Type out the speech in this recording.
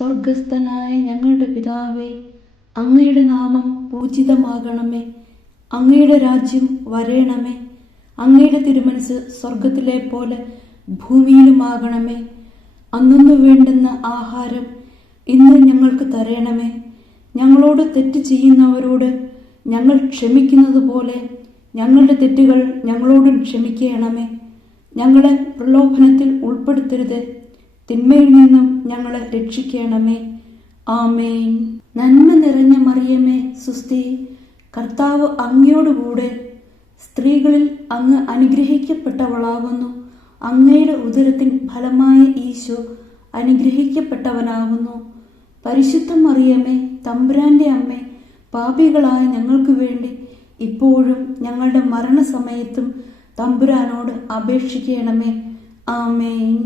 സ്വർഗസ്ഥനായ ഞങ്ങളുടെ പിതാവേ, അങ്ങയുടെ നാമം പൂജിതമാകണമേ. അങ്ങയുടെ രാജ്യം വരേണമേ. അങ്ങയുടെ തിരുമനസ് സ്വർഗത്തിലെ പോലെ ഭൂമിയിലുമാകണമേ. അന്നു വേണ്ടുന്ന ആഹാരം ഇന്ന് ഞങ്ങൾക്ക് തരണമേ. ഞങ്ങളോട് തെറ്റ് ചെയ്യുന്നവരോട് ഞങ്ങൾ ക്ഷമിക്കുന്നത് പോലെ ഞങ്ങളുടെ തെറ്റുകൾ ഞങ്ങളോടും ക്ഷമിക്കണമേ. ഞങ്ങളെ പ്രലോഭനത്തിൽ ഉൾപ്പെടുത്തരുത്, തിന്മയിൽ നിന്നും ഞങ്ങളെ രക്ഷിക്കണമേ. ആമേൻ. നന്മ നിറഞ്ഞ മറിയമേ, സുസ്തി, കർത്താവ് അങ്ങയോടുകൂടെ സ്ത്രീകളിൽ അങ്ങ് അനുഗ്രഹിക്കപ്പെട്ടവളാകുന്നു. അങ്ങയുടെ ഉദരത്തിൻ ഫലമായ ഈശോ അനുഗ്രഹിക്കപ്പെട്ടവനാകുന്നു. പരിശുദ്ധ മറിയമേ, തമ്പുരാന്റെ അമ്മേ, പാപികളായ ഞങ്ങൾക്ക് വേണ്ടി ഇപ്പോഴും ഞങ്ങളുടെ മരണസമയത്തും തമ്പുരാനോട് അപേക്ഷിക്കണമേ. ആമേൻ.